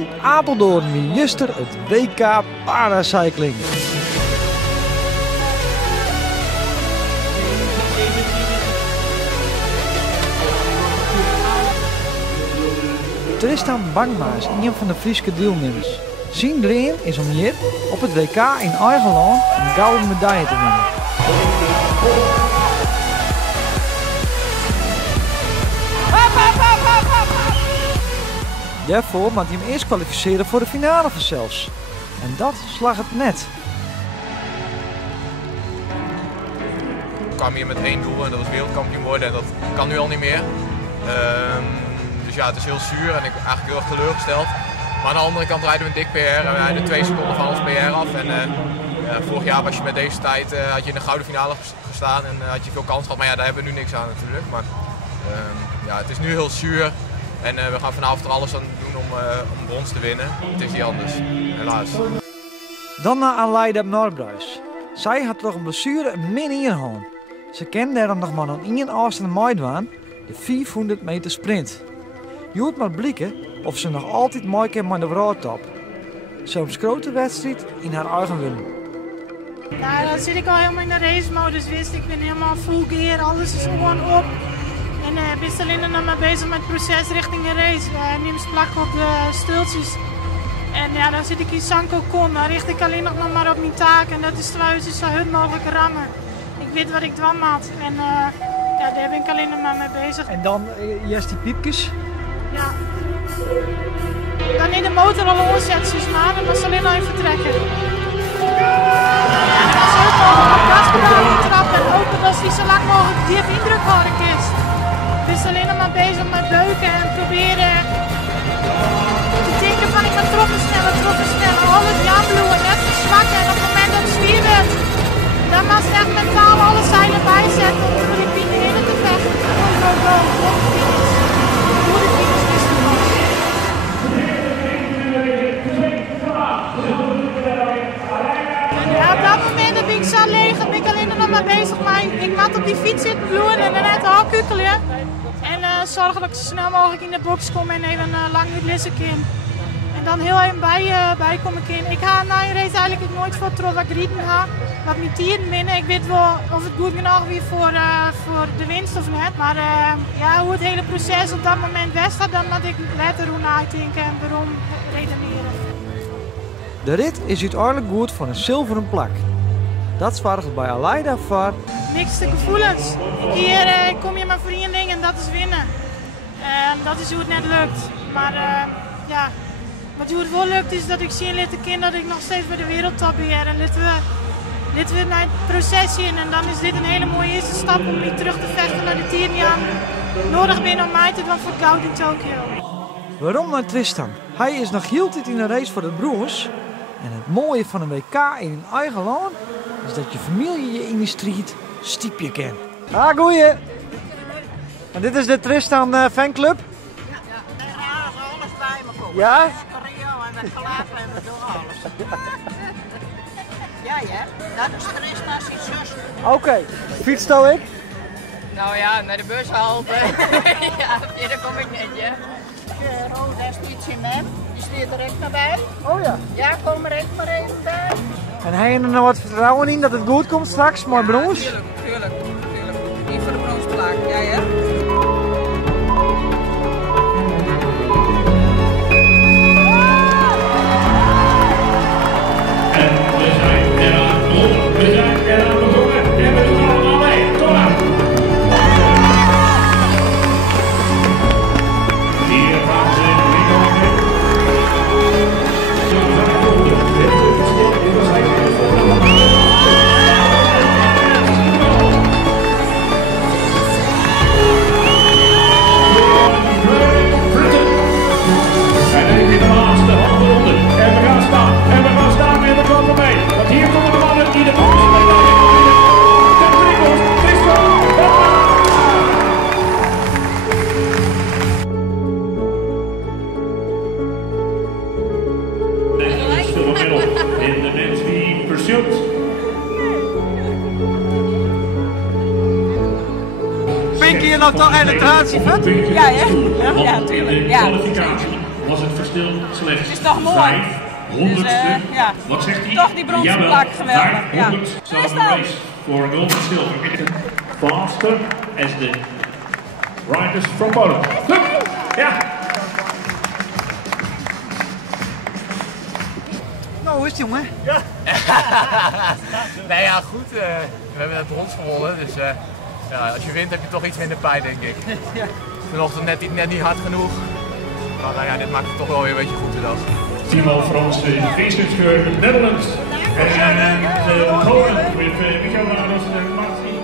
In Apeldoorn wie juster het WK Paracycling. Tristan Bangma is een van de Friese deelnemers. Zijn dream is om hier op het WK in eigen land een gouden medaille te winnen. Daarvoor moet hij hem eerst kwalificeren voor de finale vanzelfs. En dat slag het net. Ik kwam hier met één doel en dat was wereldkampioen worden en dat kan nu al niet meer. Dus ja, het is heel zuur en ik ben eigenlijk heel erg teleurgesteld. Maar aan de andere kant rijden we een dik PR en we rijden 2 seconden van ons PR af. En vorig jaar was je met deze tijd, had je in de gouden finale gestaan en had je veel kans gehad. Maar ja, daar hebben we nu niks aan natuurlijk. Maar ja, het is nu heel zuur. En we gaan vanavond er alles aan doen om brons te winnen. Het is niet anders, helaas. Dan naar Aleida Noordbruis. Zij had toch een blessure min in haar hand. Ze kende daarom nog maar een 1 afstand meidwaan, de 400 meter sprint. Je moet maar blikken of ze nog altijd mooi kan met de wereldtop. Zo'n grote wedstrijd in haar eigen winnen. Nou, dan zit ik al helemaal in de race-modus, wist ik ben helemaal full gear, alles is gewoon op. En ik ben alleen nog maar bezig met het proces richting de race. Neem plak op de stultjes. En ja, dan zit ik in Sanko Con, dan richt ik alleen nog maar op mijn taak. En dat is trouwens zo hard mogelijk rammen. Ik weet wat ik dwam had. En ja, daar ben ik alleen nog maar mee bezig. En dan eerst die piepjes. Ja. Dan in de motor al oorzetjes maar, dan was alleen nog even vertrekken. Ja, dan was ook mogelijk op gaspedaal trappen en hopen dat hij zo lang mogelijk diep indruk houden is. Dus alleen nog maar bezig met beuken en proberen te denken van ik ga troffen sneller, alles jambloeien, net verzwakken en op het moment dat het zwier werd, dan was het echt mentaal alle zeilen bijzetten om voor die binnen te vechten. Go, voor de finish. Voor de finish is het nog. En ja, op dat moment ben ik zo leeg en ben ik alleen nog maar bezig, maar ik moet op die fiets zitten bloeien en dan net haalkukkelen. En zorgen dat ik zo snel mogelijk in de box kom en even lang niet lissen kan. En dan heel even bij kom ik in. Ik ga na een race eigenlijk nooit voor trof wat ik rieten ga. Wat mijn tieren winnen. Ik weet wel of het goed genoeg is voor de winst of net. Maar ja, hoe het hele proces op dat moment best gaat, dan moet ik later hoe nadenken en waarom redeneren. De rit is uiteindelijk goed voor een zilveren plak. Dat zorgt bij Aleida voor Mixte gevoelens. Hier kom je maar voor één ding en dat is winnen. Dat is hoe het net lukt. Maar ja, wat hoe het wel lukt is dat ik zie in kind dat ik nog steeds bij de wereldtop beheer. En dit we naar het proces in en dan is dit een hele mooie eerste stap om weer terug te vechten naar de 10 jaar nodig ben om mij te doen voor het goud in Tokio. waarom naar Tristan. Hij is nog heel tijd in een race voor de broers. En het mooie van een WK in een eigen land is dat je familie je in die street stiepje kent. Ah, goeie! En dit is de Tristan fanclub? Ja, alles bij me komen. Ja? En met gelaten en met alles. Ja, dat is Tristan zijn zus. Oké, fietsto ik? Nou ja, naar de bushalte. Ja, daar kom ik net, ja. Oh, daar is iets in hem. Die staat er echt naar bij. Oh ja. Ja, kom er echt maar even bij. En hij heeft er nog wat vertrouwen in dat het goed komt straks, mooi broers? Tuurlijk. Niet voor de bronsplaak, ja. In the men's V pursuit. Pink je nog toch en de tratie vet? Ja, tuurlijk. Ja, was het verschil slechts Het is toch mooi. 500ste. Ja. Wat zegt hij? Toch die bronzen Jawel, plak, geweldig. 500 Ja. zou de race voor gold and silver. Faster as the riders from Poland. Hup! Ja! Nou, hoe is het, jongen? Nee, ja, goed. We hebben het brons gewonnen, dus ja, als je wint heb je toch iets minder pijn, denk ik. Vanochtend net niet hard genoeg. Maar nou ja, dit maakt het toch wel weer een beetje goed de dag. Timo Frans, Vincent Scheur, Netherlands. And Poland with Michael Lados and Martin